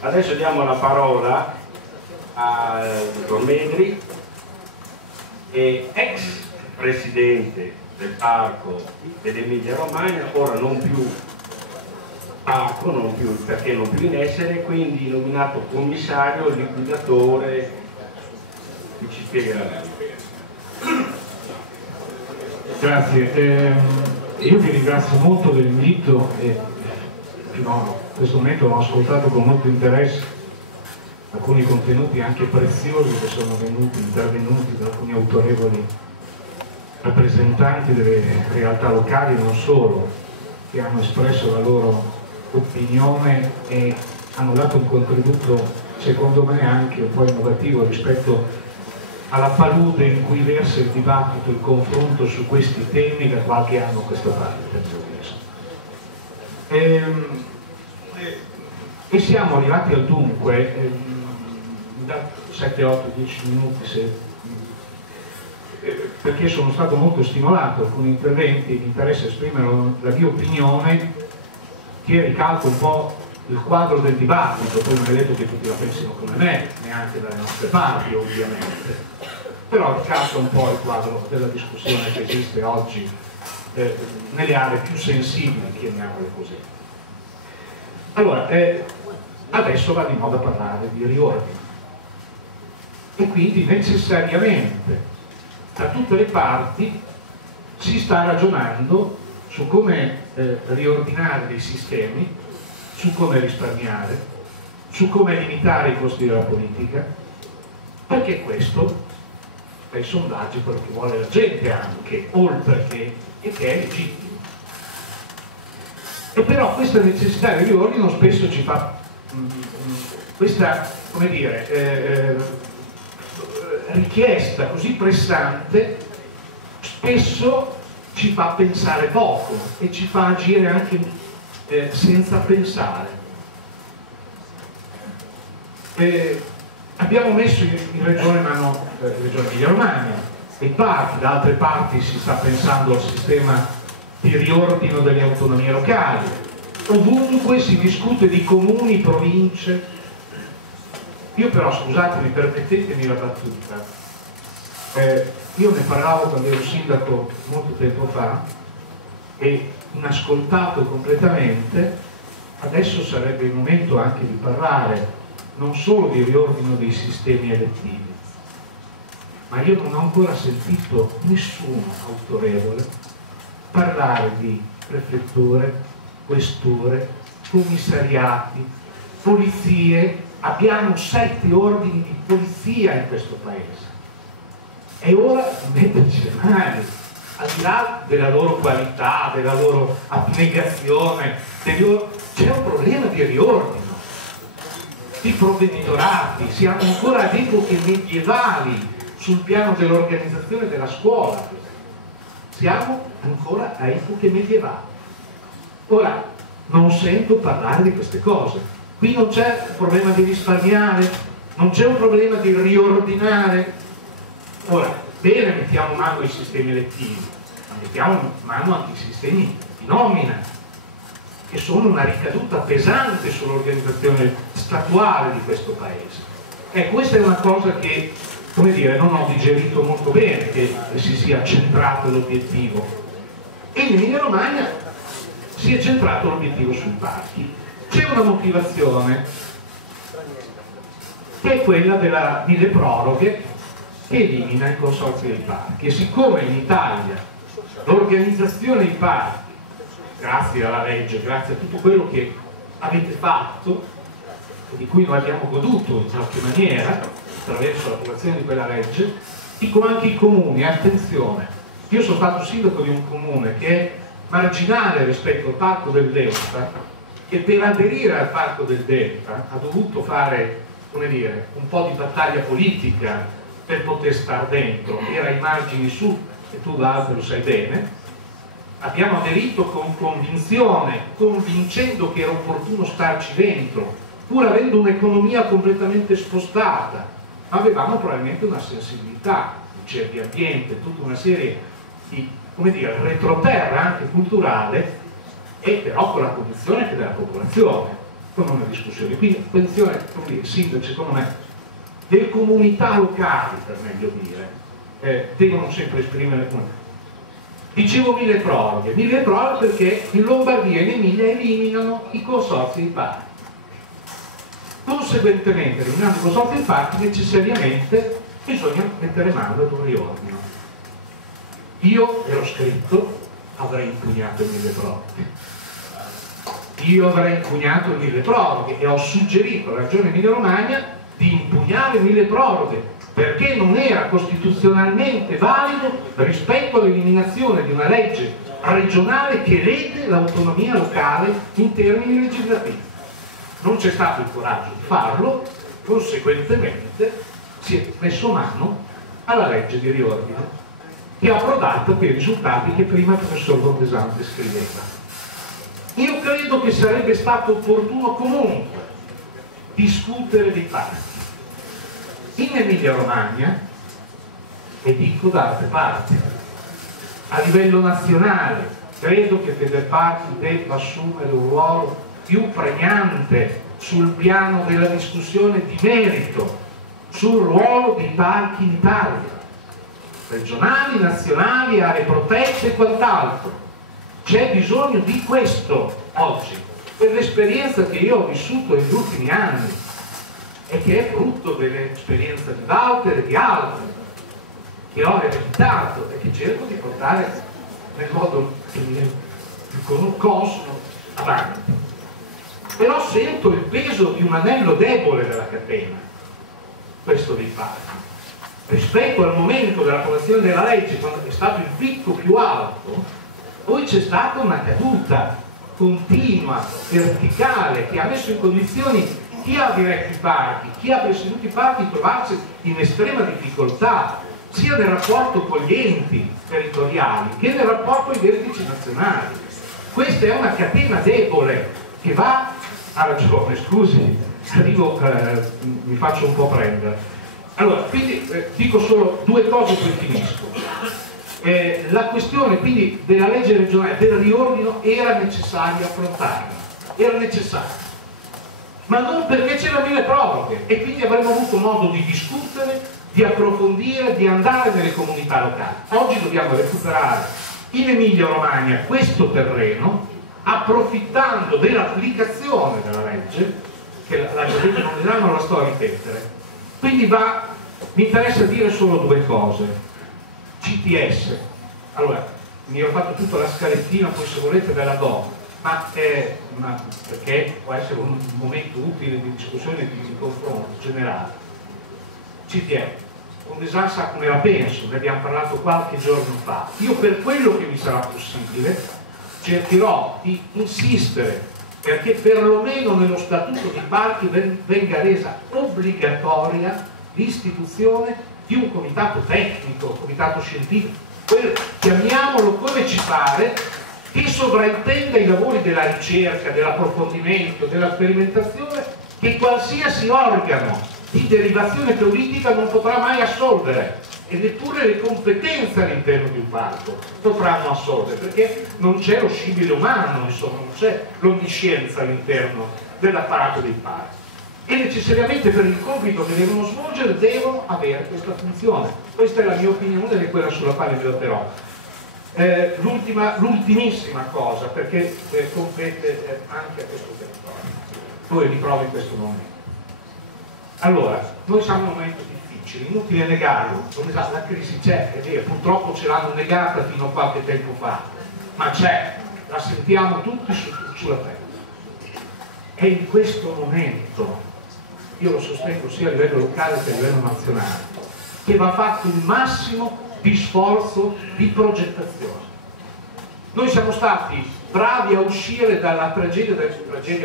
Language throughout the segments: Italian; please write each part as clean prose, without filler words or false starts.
Adesso diamo la parola a Medri, ex presidente del parco dell'Emilia Romagna, ora non più parco, perché non più in essere, quindi nominato commissario, liquidatore, che ci spiegherà lei. Grazie, io vi ringrazio molto dell'invito e fino a questo momento ho ascoltato con molto interesse alcuni contenuti anche preziosi che sono intervenuti da alcuni autorevoli rappresentanti delle realtà locali, non solo, che hanno espresso la loro opinione e hanno dato un contributo secondo me anche un po' innovativo rispetto alla palude in cui versa il dibattito, il confronto su questi temi da qualche anno a questa parte, per e siamo arrivati al dunque, da 7, 8, 10 minuti, perché sono stato molto stimolato da alcuni interventi e mi interessa esprimere la mia opinione che ricalca un po' il quadro del dibattito. Poi non è detto che tutti la pensino come me, neanche dalle nostre parti ovviamente, però ricalca un po' il quadro della discussione che esiste oggi nelle aree più sensibili, chiamiamole così. Allora, adesso va di moda parlare di riordino e quindi necessariamente da tutte le parti si sta ragionando su come riordinare dei sistemi, su come risparmiare, su come limitare i costi della politica, perché questo è i sondaggi, quello che vuole la gente anche, oltre che è legittimo. E però questa necessità di riordino spesso ci fa questa, come dire, richiesta così pressante, spesso ci fa pensare poco e ci fa agire anche senza pensare. Abbiamo messo in regione Regione Emilia-Romagna e da altre parti si sta pensando al sistema di riordino delle autonomie locali, ovunque si discute di comuni, province. Io però, scusatemi, permettetemi la battuta, io ne parlavo quando ero sindaco molto tempo fa e inascoltato completamente, adesso sarebbe il momento anche di parlare non solo di riordino dei sistemi elettivi, ma io non ho ancora sentito nessuno autorevole parlare di prefetture, questure, commissariati, polizie. Abbiamo 7 ordini di polizia in questo paese. È ora di metterci le mani, al di là della loro qualità, della loro abnegazione, c'è un problema di riordino, di provveditorati. Siamo ancora ad epoche medievali sul piano dell'organizzazione della scuola. Siamo ancora a epoche medievali. Ora, non sento parlare di queste cose. Qui non c'è un problema di risparmiare, non c'è un problema di riordinare. Ora, bene, mettiamo mano ai sistemi elettivi, ma mettiamo mano anche ai sistemi di nomina, che sono una ricaduta pesante sull'organizzazione statuale di questo Paese. Questa è una cosa che, come dire, non ho digerito molto bene, che si sia centrato l'obiettivo. E in Emilia Romagna si è centrato l'obiettivo sui parchi. C'è una motivazione che è quella della mille proroghe che elimina il consorzio dei parchi. E siccome in Italia l'organizzazione dei parchi, grazie alla legge, grazie a tutto quello che avete fatto, di cui noi abbiamo goduto in qualche maniera attraverso l'approvazione di quella legge, dico anche i comuni, attenzione, io sono stato sindaco di un comune che è marginale rispetto al Parco del Delta, che per aderire al Parco del Delta ha dovuto fare, come dire, un po' di battaglia politica, per poter star dentro, era ai margini sud, e tu l'altro lo sai bene. Abbiamo aderito con convinzione, convincendo che era opportuno starci dentro, pur avendo un'economia completamente spostata, ma avevamo probabilmente una sensibilità, luce di ambiente, tutta una serie di, come dire, retroterra anche culturale, e però con la condizione che della popolazione, con una discussione. Quindi condizione, come dire, sindaco, secondo me, le comunità locali, per meglio dire, devono sempre esprimere come. Dicevo mille proroghe perché in Lombardia e in Emilia eliminano i consorzi di parchi. Conseguentemente, eliminando i consorzi di parchi, necessariamente bisogna mettere mano ad un riordino. Io ero scritto, avrei impugnato il mille proroghe e ho suggerito alla Regione Emilia-Romagna di impugnare mille proroghe, perché non era costituzionalmente valido rispetto all'eliminazione di una legge regionale che lede l'autonomia locale in termini legislativi. Non c'è stato il coraggio di farlo, conseguentemente si è messo mano alla legge di riordino, che ha prodotto quei risultati che prima il professor Bordesan descriveva. Io credo che sarebbe stato opportuno comunque discutere dei parchi. In Emilia-Romagna, e dico da altre parti, a livello nazionale, credo che Federparchi debba assumere un ruolo più pregnante sul piano della discussione di merito, sul ruolo dei parchi in Italia, regionali, nazionali, aree protette e quant'altro. C'è bisogno di questo oggi, per l'esperienza che io ho vissuto negli ultimi anni, e che è frutto dell'esperienza di Walter e di altri che ho ereditato e che cerco di portare nel modo più consono avanti. Però sento il peso di un anello debole della catena, questo dei parchi. Rispetto al momento dell'approvazione della legge, quando è stato il picco più alto, poi c'è stata una caduta continua, verticale, che ha messo in condizioni chi ha diretto i parchi, chi ha presieduto i parchi a trovarsi in estrema difficoltà, sia nel rapporto con gli enti territoriali che nel rapporto ai vertici nazionali. Questa è una catena debole che va, ha ragione, scusi, arrivo, mi faccio un po' prendere. Allora, quindi dico solo due cose e poi finisco. La questione quindi della legge regionale, del riordino, era necessario affrontarla, era necessario. Ma non perché c'era mille proroghe, e quindi avremmo avuto modo di discutere, di approfondire, di andare nelle comunità locali. Oggi dobbiamo recuperare in Emilia-Romagna questo terreno, approfittando dell'applicazione della legge, che la legge non le danno, la sto a ripetere. Quindi mi interessa dire solo due cose. CTS, allora mi ho fatto tutta la scalettina, poi se volete ve la do, ma perché può essere un momento utile di discussione e di confronto generale. CTS, Bordesan sa come la penso, ne abbiamo parlato qualche giorno fa. Io, per quello che mi sarà possibile, cercherò di insistere perché perlomeno nello statuto dei parchi venga resa obbligatoria l'istituzione di un comitato tecnico, comitato scientifico, chiamiamolo come ci pare, che sovraintenda i lavori della ricerca, dell'approfondimento, della sperimentazione, che qualsiasi organo di derivazione politica non potrà mai assolvere, e neppure le competenze all'interno di un parco potranno assolvere, perché non c'è lo scibile umano, insomma, non c'è l'onniscienza all'interno dell'apparato dei parchi. E necessariamente per il compito che devono svolgere devono avere questa funzione. Questa è la mia opinione ed è quella sulla quale mi lotterò. L'ultimissima cosa, perché compete anche a questo territorio, poi riprovo in questo momento. Allora, noi siamo in un momento difficile, inutile negarlo, la crisi c'è, è vero, purtroppo ce l'hanno negata fino a qualche tempo fa, ma c'è, la sentiamo tutti sulla pelle. E in questo momento, io lo sostengo sia a livello locale che a livello nazionale, che va fatto il massimo di sforzo di progettazione. Noi siamo stati bravi a uscire dalla tragedia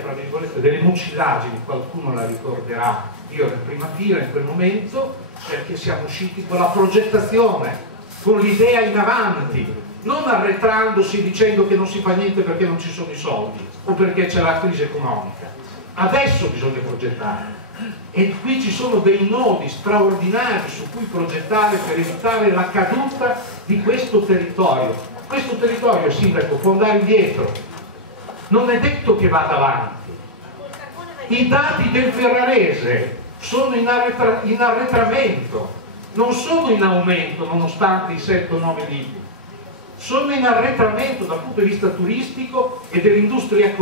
fra virgolette, delle mucillagini, qualcuno la ricorderà, io ero in prima fila in quel momento, perché siamo usciti con la progettazione, con l'idea in avanti, non arretrandosi dicendo che non si fa niente perché non ci sono i soldi o perché c'è la crisi economica. Adesso bisogna progettare e qui ci sono dei nodi straordinari su cui progettare per evitare la caduta di questo territorio. Questo territorio, sindaco, può andare indietro, non è detto che vada avanti. I dati del Ferrarese sono in arretramento, non sono in aumento nonostante i 7-9 libri, sono in arretramento dal punto di vista turistico e dell'industria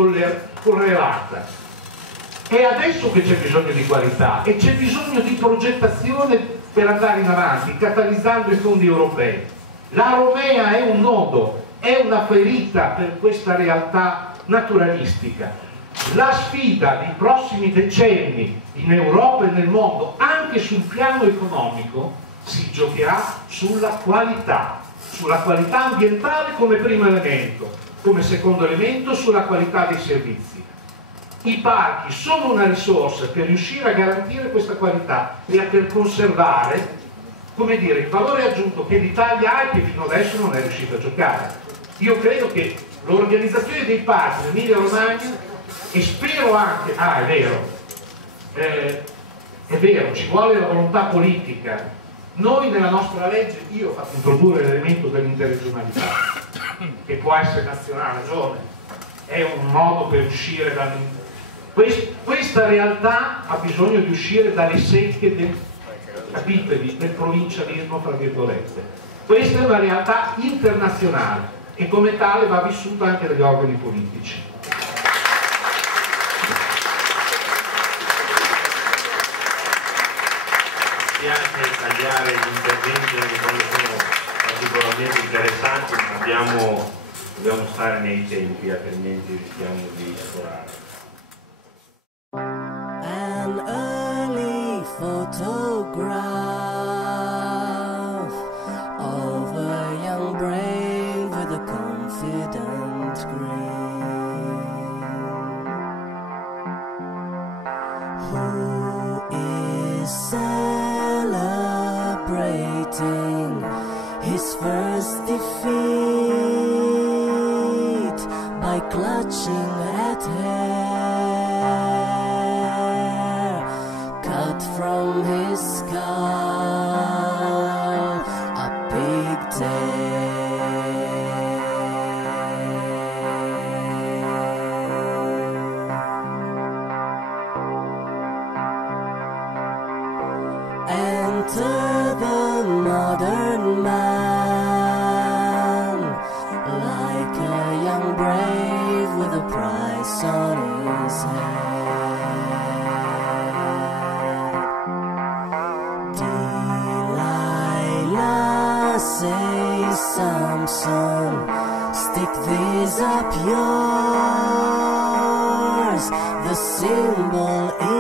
correlata. È adesso che c'è bisogno di qualità e c'è bisogno di progettazione per andare in avanti, catalizzando i fondi europei. La Romea è un nodo, è una ferita per questa realtà naturalistica. La sfida dei prossimi decenni in Europa e nel mondo, anche sul piano economico, si giocherà sulla qualità ambientale come primo elemento, come secondo elemento sulla qualità dei servizi. I parchi sono una risorsa per riuscire a garantire questa qualità e per conservare, come dire, il valore aggiunto che l'Italia ha e che fino adesso non è riuscita a giocare. Io credo che l'organizzazione dei parchi in Emilia Romagna, e spero anche, è vero, ci vuole la volontà politica. Noi nella nostra legge, io ho fatto introdurre l'elemento dell'interregionalità, che può essere nazionale, ragione, è un modo per uscire questa realtà ha bisogno di uscire dalle secche del provincialismo, fra virgolette. Questa è una realtà internazionale e come tale va vissuta anche dagli organi politici. Anche tagliare gli interventi anche quando sono particolarmente interessanti, ma dobbiamo stare nei tempi, altrimenti rischiamo di sforare. An early photograph of a young brave with a confident grin, who is celebrating his first defeat by clutching at hair cut from his skull, a pigtail. Enter the modern man, like a young brave with a price on his head. Delilah, says Samson, stick these up yours, the symbol is